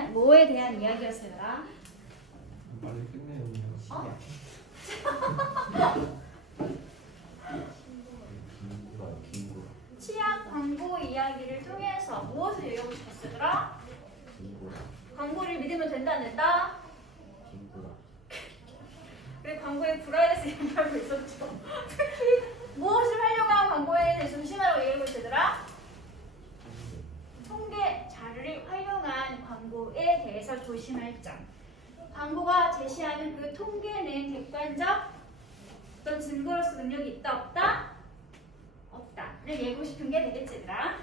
뭐에 대한 이야기였을까? 말을 끝내요. 어? 김구라. 치약 광고 이야기를 통해서 무엇을 얘기하고 싶었을까? 김구라. 광고를 믿으면 된다 안 된다? 김구라. 우리 광고에 불화해서 얘기하고 있었죠. 특히 무엇을 활용한 광고에 대해서 조심하라고 얘기하고 있었더라? 통계 자료를 활용한 광고에 대해서 조심할 점. 광고가 제시하는 그 통계는 객관적 어떤 증거로서 능력이 있다 없다? 없다를 얘기하고 싶은 게 되겠지 얘들아.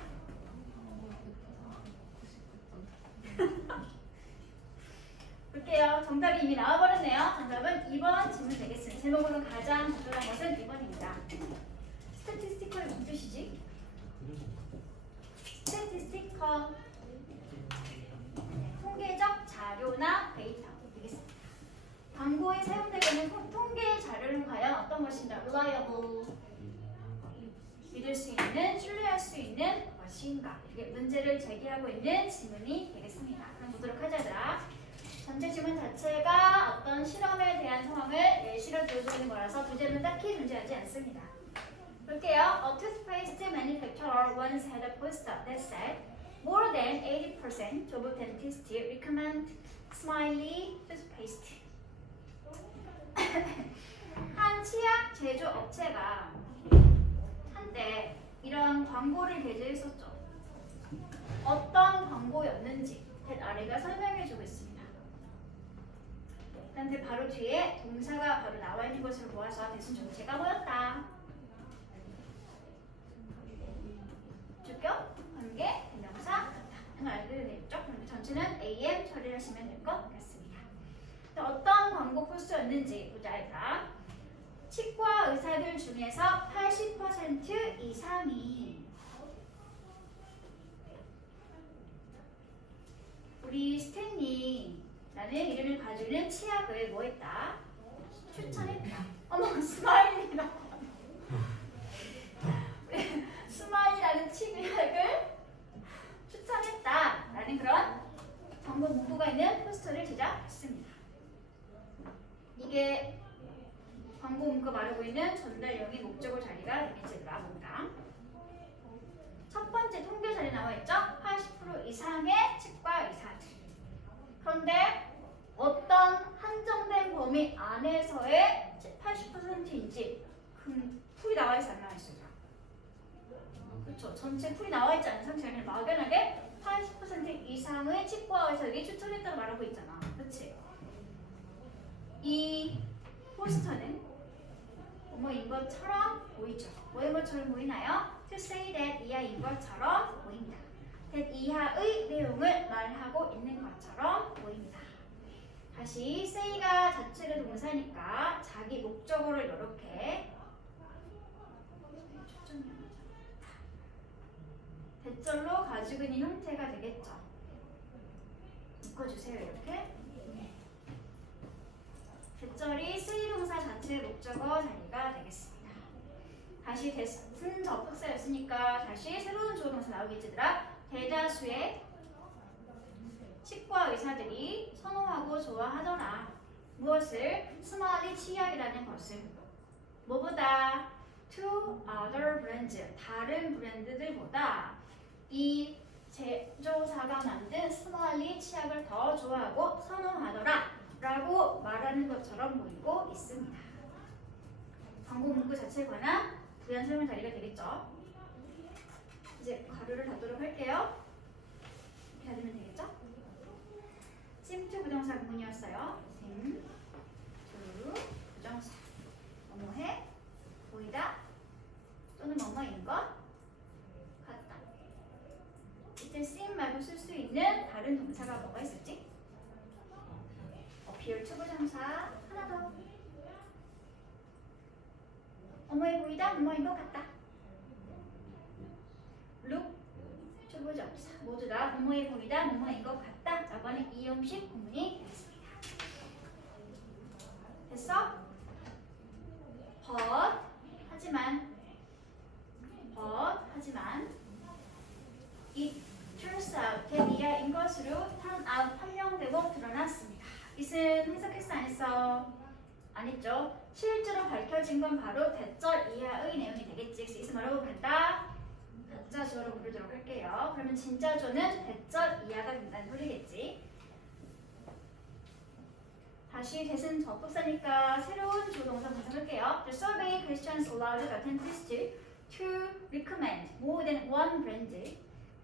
볼게요. 정답이 이미 나와버렸네요. 정답은 2번 질문 되겠습니다. 제목으로 가장 적절한 것은 2번입니다. 스태티스티컬이 무슨 뜻이지? 스태티스티컬 통계적 자료나 데이터 되겠습니다. 광고에 사용되고 있는 통계 자료는 과연 어떤 것인가? reliable 믿을 수 있는, 신뢰할 수 있는 것인가? 이게 문제를 제기하고 있는 질문이 되겠습니다. 그럼 보도록 하자. 전체 질문 자체가 어떤 실험에 대한 상황을 예시로 들어주는 거라서 부제는 딱히 존재하지 않습니다. 볼게요. A toothpaste manufacturer once had a poster that said more than 80% of dentists recommend Smiley toothpaste. 한 치약 제조 업체가 한때 이런 광고를 게재했었죠. 어떤 광고였는지 아래가 설명해주고 있습니다. 그런데 바로 뒤에 동사가 바로 나와 있는 것을 모아서 대신 전체가 보였다. 주격, 관계, 대명사, 같다. 이걸 알게 되겠죠? 그럼 전체는 AM 처리를 하시면 될 것 같습니다. 어떤 광고 포스터였는지 보자. 일단 치과 의사들 중에서 80% 이상이 우리 스탠리라는 이름을 가지고 있는 치약을 뭐 했다? 추천했다. 어머, 스마일이다. 스마일이라는 치약을 추천했다라는 그런 광고 문구가 있는 포스터를 제작했습니다. 이게 광고 문구 말하고 있는 전달용이 목적어 자리가 되겠지라 봅니다. 첫 번째 통계 자리 나와 있죠? 80% 이상의 치과 의사들. 그런데 어떤 한정된 범위 안에서의 80%인지 그 풀이 나와 있어 안 나와 있어요? 그렇죠. 전체 풀이 나와 있지 않은 상태를 막연하게 80% 이상의 치과 의사들이 추천했다고 말하고 있잖아. 그렇지? 이 포스터는 뭐인 것처럼 보이죠? 뭐인 것처럼 보이나요? To say that 이하인 것처럼 보입니다. that 이하의 내용을 말하고 있는 것처럼 보입니다. 다시 say가 자체가 동사니까 자기 목적어를 이렇게 대절로 가지고 있는 형태가 되겠죠. 묶어주세요. 이렇게 대절이 say 동사 자체의 목적어 자리가 되겠습니다. 다시 대신 접속사였으니까 다시 새로운 주어 동사 나오겠지더라. 대다수의 치과 의사들이 선호하고 좋아하더라. 무엇을? 스마일리 치약이라는 것을. 뭐보다? To other brands. 다른 브랜드들보다 이 제조사가 만든 스마일리 치약을 더 좋아하고 선호하더라 라고 말하는 것처럼 보이고 있습니다. 광고 문구 자체에 관한 부연 설명 자리가 되겠죠. 이제 가루를 닫도록 할게요. 이렇게 닫으면 되겠죠? simto 부정사 구문이었어요. sim, to 부정사. 뭐뭐해, 보이다, 또는 뭐뭐인 것 같다. 이때 sim 말고 쓸 수 있는 다른 동사가 뭐가 있었지? appear to 부정사 하나 더. 뭐뭐해 보이다, 뭐뭐인 것 같다. look to 부정사 모두 다 뭐뭐해 보이다, 뭐뭐인 것 같다. 저번에 이형식 구문이 되겠습니다. 됐어? but 하지만 it turns out that 이하인 것으로 turn 판명되고 드러났습니다. 이는 해석했어 안 했어? 안 했죠. 실제로 밝혀진 건 바로 대절 이하의 내용이 되겠지. 그래서 이스 뭐라고 부른다? 가짜조로 부르도록 할게요. 그러면 진짜조는 대절 이하가 된다는 소리겠지. 다시 대신 접속사니까 새로운 주동사 분석할게요. The survey questions allowed the attendants to recommend more than one brand,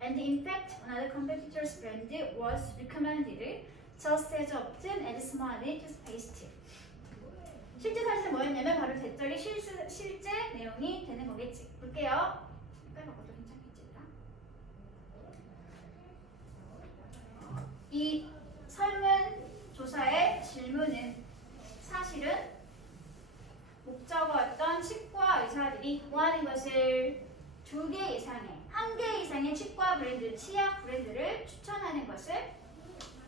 and in fact, another competitor's brand was recommended, just as often as Smiley toothpaste. 실제 사실은 뭐였냐면 바로 대절이 실제 내용이 되는 거겠지. 볼게요. 색깔 바꿔도 괜찮겠지? 이 설문조사의 질문은 사실은 목적어였던 치과 의사들이 구하는 것을 2개 이상의, 1개 이상의 치과 브랜드, 치약 브랜드를 추천하는 것을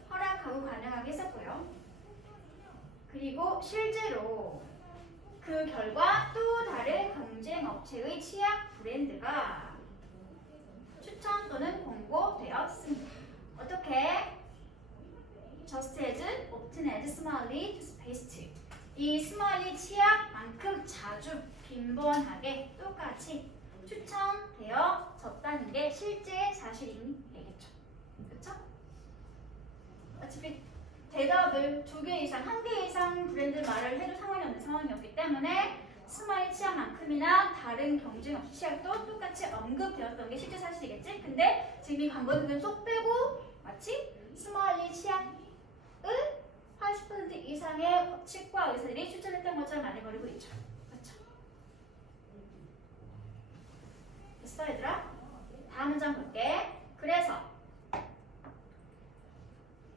허락하고 가능하게 했었고요. 그리고 실제로 그 결과 또 다른 경쟁 업체의 치약 브랜드가 추천 또는 공고되었습니다. 어떻게? Just as often as Smiley toothpaste. 이 스마일리 치약만큼 자주 빈번하게 똑같이 추천되어졌다는 게 실제 사실이 되겠죠. 그렇죠? 어차피 대답을 2개 이상, 1개 이상 브랜드 말을 해도 상관이 없는 상황이었기 때문에 스마일 치약만큼이나 다른 경쟁 치약도 똑같이 언급되었던 게 실제 사실이겠지? 근데 지금 이 광고는 쏙 빼고 마치 스마일리 치약을 80% 이상의 치과 의사들이 추천했던 것처럼 말해버리고 있죠. 그렇죠? 됐어 얘들아? 다음 문장 볼게. 그래서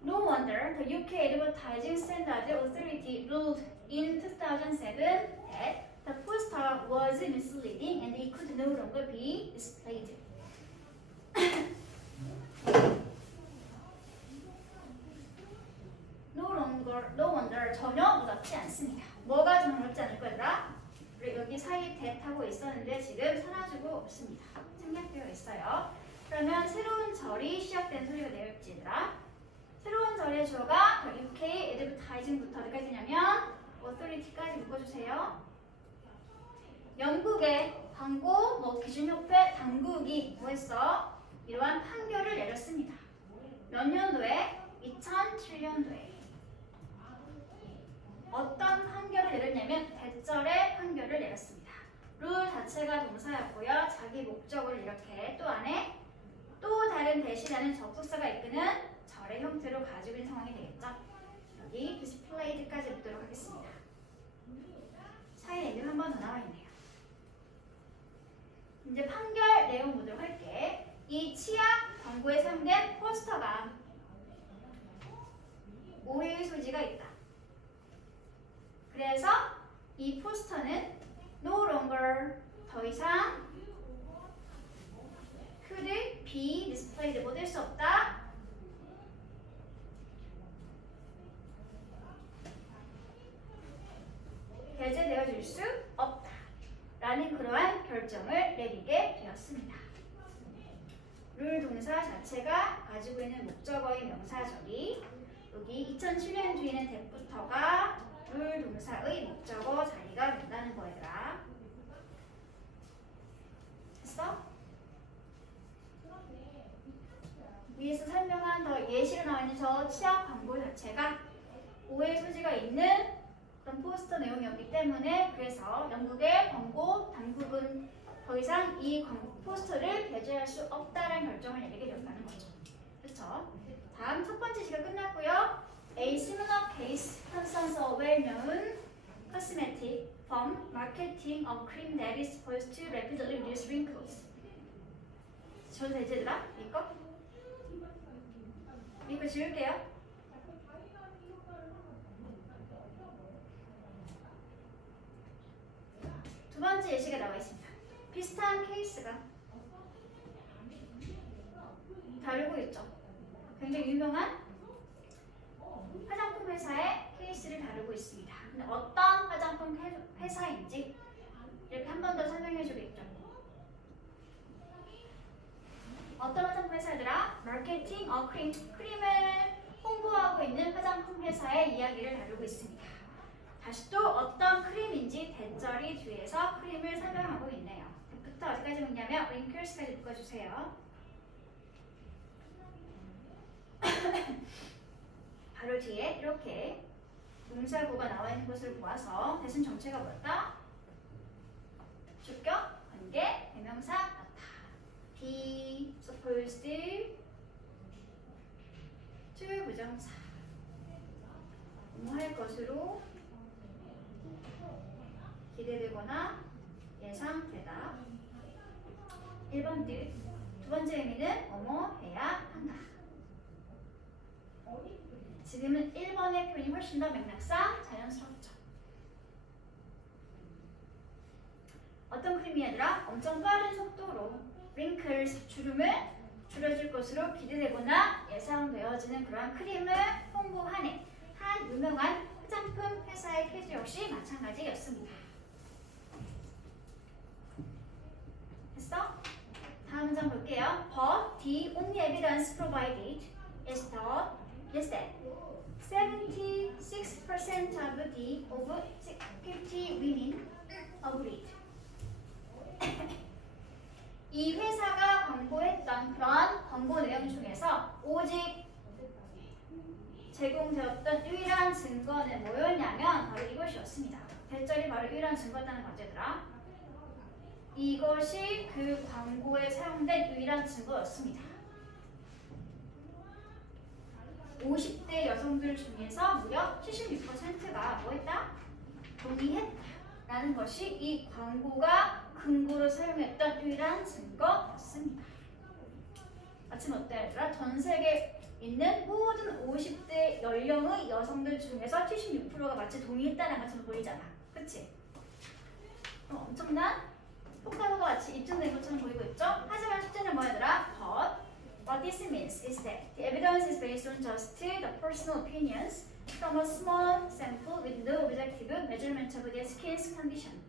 No wonder the UK Advertising Standards Authority ruled in 2007 that the poster was misleading and it could no longer be displayed. No wonder 전혀 무섭지 않습니다. 뭐가 전혀 무섭지 않을 거더라? 우리 여기 사이에 대하고 있었는데 지금 사라지고 없습니다. 생략되어 있어요. 그러면 새로운 절이 시작된 소리가 되었지 얘들아. 새로운 절의 주어가 UK Advertising부터 어디까지 되냐면 Authority까지 묶어주세요. 영국의 광고 기준협회 당국이 뭐했어? 이러한 판결을 내렸습니다. 몇 년도에? 2007년도에. 어떤 판결을 내렸냐면 대절의 판결을 내렸습니다. 룰 자체가 동사였고요. 자기 목적을 이렇게 또 안에 또 다른 대시라는 접속사가 이끄는 절의 형태로 가지고 있는 상황이 되겠죠. 여기 displayed까지 읽도록 하겠습니다. 사이에 한 번 더 나와 있네요. 이제 판결 내용 보도록 할게. 이 치약 광고에 사용된 포스터가 오해의 소지가 있다. 그래서 이 포스터는 no longer 더 이상 could be displayed 못할 수 없다. 배제되어질 수 없다. 라는 그러한 결정을 내리게 되었습니다. 룰 동사 자체가 가지고 있는 목적어의 명사절이 여기 2007년 뒤에는 that부터가 룰 동사의 목적어 자리가 된다는 거얘들아. 됐어? 위에서 설명한 더 예시로 나와 있는 저 치약 광고 자체가 오해 소지가 있는 그런 포스터 내용이었기 때문에 그래서 영국의 광고 당국은 더 이상 이 광고 포스터를 배제할 수 없다는 결정을 내리게 되었다는 거죠. 그렇죠? 다음 첫 번째 시간 끝났고요. A similar case concerns a well-known cosmetic firm marketing a cream that is supposed to rapidly reduce wrinkles. 저도 되지 얘들아? 이거 지울게요. 두 번째 예시가 나와 있습니다. 비슷한 케이스가 다루고 있죠. 굉장히 유명한 화장품 회사의 케이스를 다루고 있습니다. 근데 어떤 화장품 회사인지 이렇게 한 번 더 설명해 주겠죠. 어떤 화장품 회사들아? 마케팅, 크림을 뒤에서 크림을 설명하고 있네요. 부터 어디까지 묶냐면 wrinkles까지 묶어주세요. 바로 뒤에 이렇게 동사구가 나와 있는 것을 보아서 대신 정체가 뭐였다? 주격, 관계, 대명사, 나타. be, supposed to 부정사. 뭐 할 것으로 기대되거나 예상되다. 1번 뜻. 두 번째 의미는 뭐뭐 해야 한다. 지금은 1번의 표현이 훨씬 더 맥락상 자연스럽죠. 어떤 크림이 아니라 엄청 빠른 속도로 wrinkles, 주름을 줄여줄 것으로 기대되거나 예상되어지는 그러한 크림을 홍보하는 한 유명한 화장품 회사의 퀴즈 역시 마찬가지였습니다. 됐어? 다음 문장 볼게요. But the only evidence provided is that 76% of the over 50 women agreed. 이 회사가 광고했던 그런 광고 내용 중에서 오직 제공되었던 유일한 증거는 뭐였냐면 바로 이것이었습니다. 대절이 바로 유일한 증거였다는 과제더라. 이것이 그 광고에 사용된 유일한 증거였습니다. 50대 여성들 중에서 무려 76%가 뭐했다? 동의했다라는 것이 이 광고가 근거로 사용했던 유일한 증거였습니다. 마침 어때 얘들아? 전 세계에 있는 모든 50대 연령의 여성들 중에서 76%가 마치 동의했다는 것처럼 보이잖아. 그치? 엄청난 폭탄과 같이 입증된 것처럼 보이고 있죠? 하지만 실제는 뭐였더라? But what this means is that the evidence is based on just the personal opinions from a small sample with no objective measurement of their skin's condition.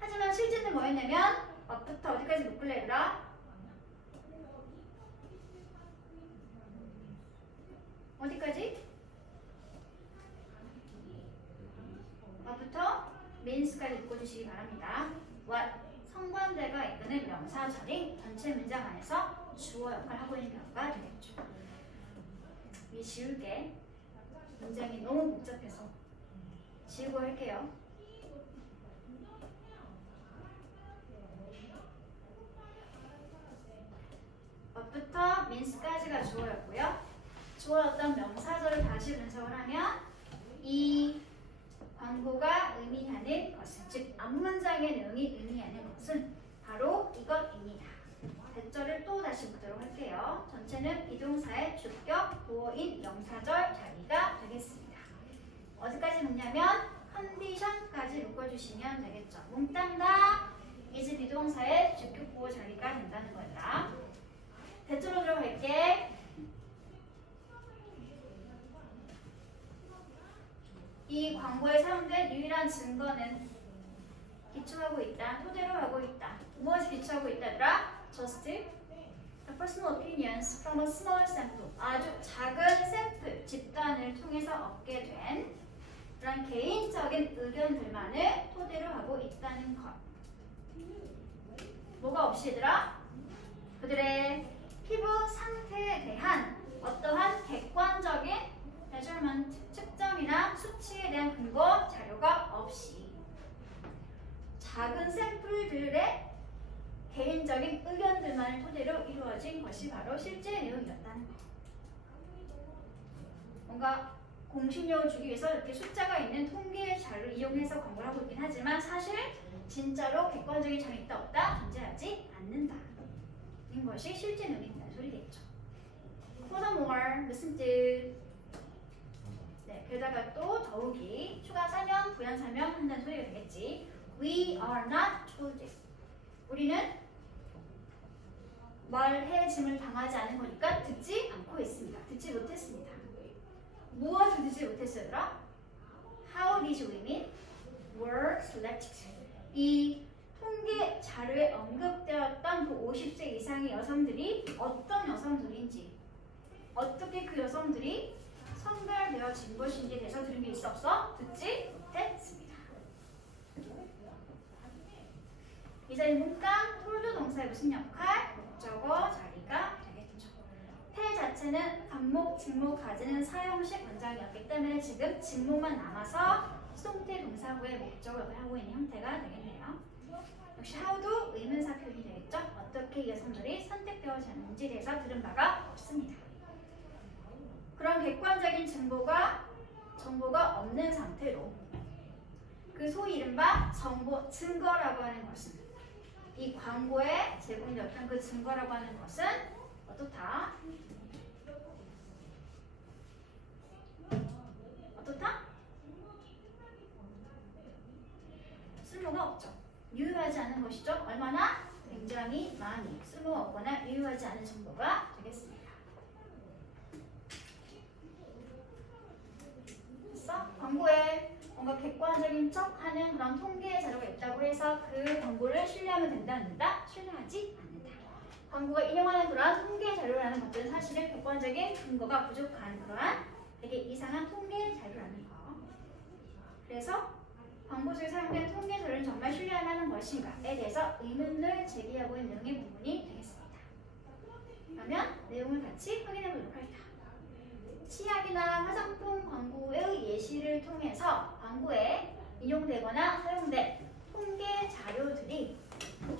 하지만 실제는 뭐였냐면 뭐부터 어디까지 묶을래 얘들아? 어디까지? 뭐부터? means까지 묶어주시기 바랍니다. what? 성관대가 이끄는 명사 자리 전체 문장 안에서 주어 역할을 하고 있는 경우가 되겠죠. 이 지울게 문장이 너무 복잡해서 지우고 할게요. 뭐부터 means까지가 주어였고요. 주어였던 명사절을 다시 분석을 하면 이 광고가 의미하는 것은, 즉 앞문장의 내용이 의미하는 것은 바로 이것입니다. 대절을 또 다시 보도록 할게요. 전체는 비동사의 주격, 보어인 명사절 자리가 되겠습니다. 어디까지 묶냐면 컨디션까지 묶어주시면 되겠죠. 몽땅 이제 비동사의 주격, 보어 자리가 된다는 거다. 대절로 들어갈게. 이 광고에 사용된 유일한 증거는 기초하고 있다, 토대로 하고 있다. 무엇을 기초하고 있다더라? Just the personal opinions from a small sample. 아주 작은 샘플, 집단을 통해서 얻게 된 그런 개인적인 의견들만을 토대로 하고 있다는 것. 뭐가 없이 얘들아? 그들의 피부 상태에 대한 어떠한 객관적인 measurement, 측정이나 수치에 대한 근거 자료가 없이 작은 샘플들의 개인적인 의견들만을 토대로 이루어진 것이 바로 실제 내용이었다는 거. 뭔가 공신력을 주기 위해서 이렇게 숫자가 있는 통계 자료를 이용해서 광고를 하고 있긴 하지만 사실 진짜로 객관적인 점이 있다 없다 존재하지 않는다. 이 것이 실제 내용이라는 소리겠죠. Furthermore, 무슨 뜻? 네, 게다가 또 더욱이 추가 설명, 부연 설명한다는 소리가 되겠지. We are not told this. 우리는 말해짐을 당하지 않은 거니까 듣지 않고 있습니다. 듣지 못했습니다. 무엇을 듣지 못했어요? How these women were selected. 이 통계 자료에 언급되었던 그 50세 이상의 여성들이 어떤 여성들인지, 어떻게 그 여성들이 선별되어진 것인지에 대해서 들은 게 있어 없어? 듣지 못했습니다. 반목, 직목 가지는 사형식 문장이었기 때문에 지금 직목만 남아서 수동태 동사구의 목적을 하고 있는 형태가 되겠네요. 역시 how도 의문사 표현이 되겠죠? 어떻게 이 여성들이 선택되어졌는지 대해서 들은 바가 없습니다. 그런 객관적인 정보가 없는 상태로 그 소위 이른바 증거라고 하는 것은 이 광고에 제공되었던 그 증거라고 하는 것은 어떻다? 쓸모가 없죠. 유효하지 않은 것이죠. 얼마나? 굉장히 많이 쓸모가 없거나 유효하지 않은 정보가 되겠습니다. 그래서 광고에 뭔가 객관적인 척하는 그런 통계 자료가 있다고 해서 그 광고를 신뢰하면 된다, 안 된다? 신뢰하지 않는다. 광고가 인용하는 그러한 통계 자료라는 것들은 사실은 객관적인 근거가 부족한 그러한 되게 이상한 통계 자료라는 거. 그래서 광고 속에 사용된 통계 자료는 정말 신뢰할 만한 것인가에 대해서 의문을 제기하고 있는 내용의 부분이 되겠습니다. 그러면 내용을 같이 확인해 보도록 할게요. 치약이나 화장품 광고의 예시를 통해서 광고에 인용되거나 사용된 통계 자료들이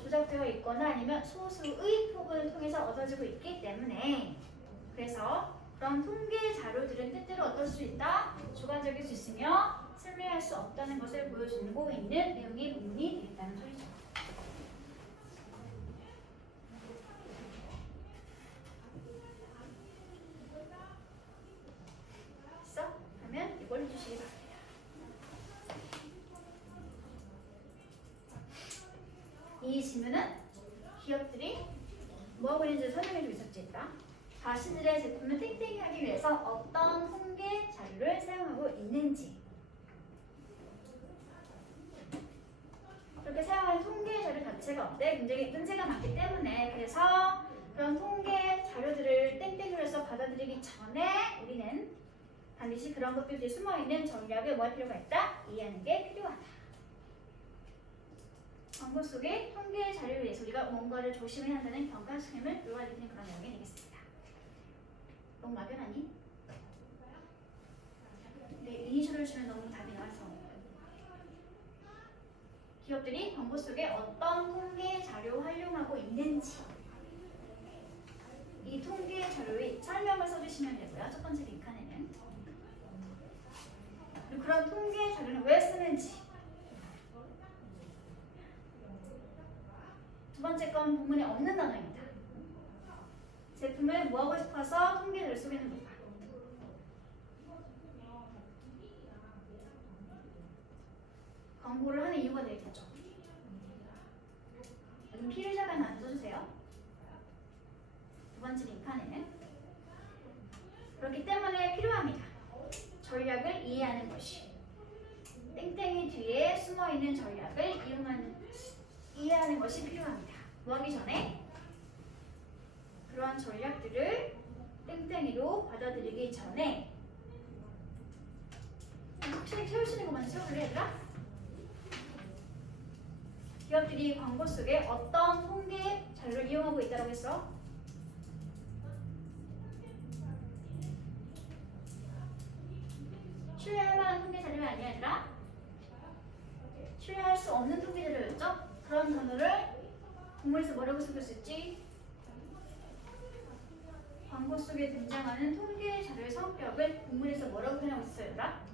조작되어 있거나 아니면 소수의 토근을 통해서 얻어지고 있기 때문에 그래서 그런 통계 자료들은 때때로 어떨 수 있다? 주관적일 수 있으며 신뢰할 수 없다는 것을 보여주고 있는 내용의 부분이 되겠다는 소리죠. 됐어? 그러면 이걸 해주시기 바랍니다. 이 질문은 기업들이 뭐하고 있는지 설명해주고 있었지 일단. 자신들의 제품을 땡땡이 하기 위해서 어떤 통계 자료를 사용하고 있는지 그렇게 사용하는 통계 자료 자체가 어때? 굉장히 문제가 많기 때문에 그래서 그런 통계 자료들을 땡땡으로 해서 받아들이기 전에 우리는 반드시 그런 것들이 숨어있는 전략을 뭐 할 필요가 있다? 이해하는 게 필요하다. 광고 속의 통계 자료에 대해서 우리가 뭔가를 조심해야 한다는 경각 수행을 요하드리는 그런 내용이 되겠습니다. 너무 막연하니? 네, 이니셜을 주면 너무 답이 나와서 기업들이 광고 속에 어떤 통계 자료 활용하고 있는지 이 통계 자료의 설명을 써주시면 되고요. 첫 번째 빈칸에는 그리고 그런 통계 자료는 왜 쓰는지 두 번째 건 본문에 없는 단어입니다. 제품을 뭐하고 싶어서 통계 자료를 쓰고 있는 건가? 광고를 하는 이유가 되겠죠. 여기 피해자가 안 써주세요. 두 번째 빈칸에는 그렇기 때문에 필요합니다. 전략을 이해하는 것이 땡땡이 뒤에 숨어있는 전략을 이해하는 것이 필요합니다. 뭐하기 전에 그러한 전략들을 땡땡이로 받아들이기 전에 확실히 채울 수 있는 것만 채워볼래 얘들아? 기업들이 광고 속에 어떤 통계 자료를 이용하고 있다고 했어? 신뢰할 만한 통계 자료가 아니라 신뢰할 수 없는 통계 자료였죠? 그런 단어를 본문에서 뭐라고 쓰고 있었지? 광고 속에 등장하는 통계 자료의 성격을 본문에서 뭐라고 표현하고 있어요, 얘들아?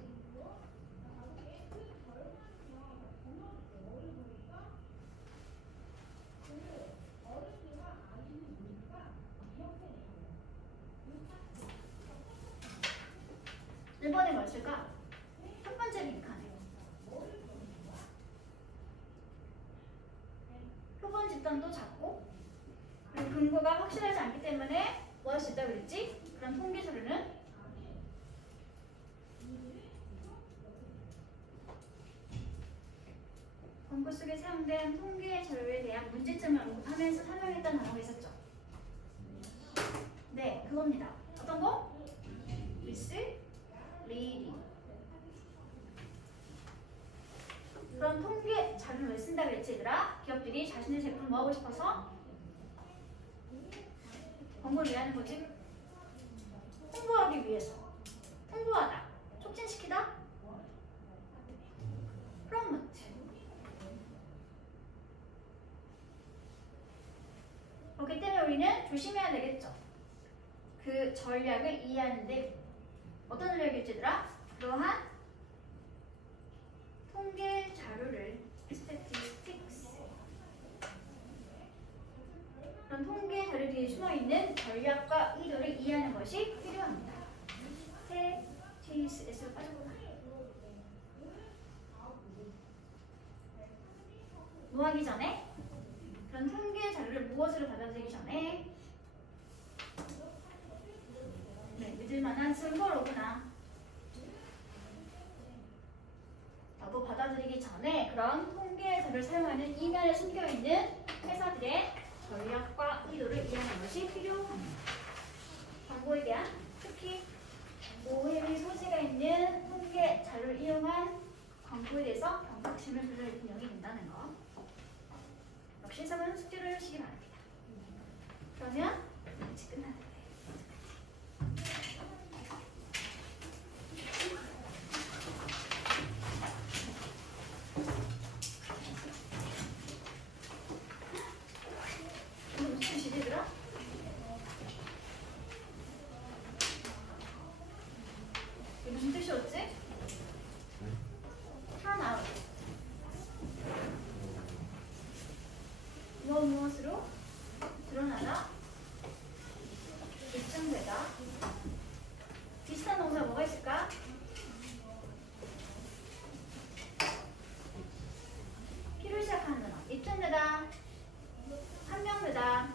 일번에 뭐였을까? 첫 번째 빈칸에 표본 집단도 작고 그리고 근거가 확실하지 않기 때문에 뭐 할 수 있다고 그랬지? 그런 통계 자료는 광고 속에 사용된 통계 자료에 대한 문제점을 언급하면서 설명했던 단어가 있었죠. 네, 그겁니다. 어떤 거? misleading. 그런 통계 자료를 왜 쓴다 그랬지 얘들아? 기업들이 자신의 제품을 뭐 하고 싶어서 광고를 왜 하는 거지? 그 전략을 이해하는데 어떤 전략일지더라? 그러한 통계 자료를 statistics 그런 통계 자료 뒤에 숨어있는 전략과 의도를 이해하는 것이 필요합니다. statistics에서 빠져보라. 뭐 하기 전에? 그런 통계 자료를 무엇으로 받아들이기 전에 믿을 만한 증거로구나 라고 받아들이기 전에 그런 통계 자료를 사용하는 이면에 숨겨있는 회사들의 전략과 의도를 이해하는 것이 필요합니다. 광고에 대한 특히 오해의 소지가 있는 통계 자료를 이용한 광고에 대해서 경각심을 가져야 분명히 된다는 거. 역시 3은 숙제를 하시기 바랍니다. 그러면 이제 끝났는데 오늘 무슨 시대더라? 이게 무슨 뜻이었지? 하나 무엇으로 드러나다 입증되다 비슷한 동사 뭐가 있을까? P로 시작하는 단어 입증되다 판명되다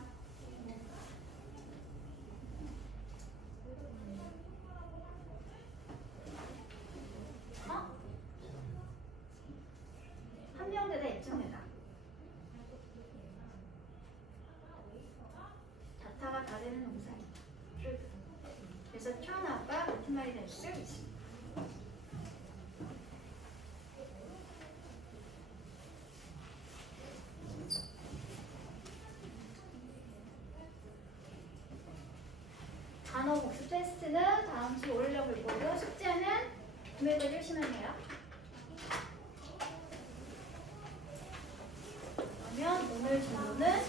판명되다 입증되다 자타가 다 되는 동사입니다. 그래서 turn out과 같은 말이 될 수 있습니다. 단어 복습 테스트는 다음 주 올려볼 거고 숙제는 금요일까지 열심히 해요. 그러면 오늘 진도는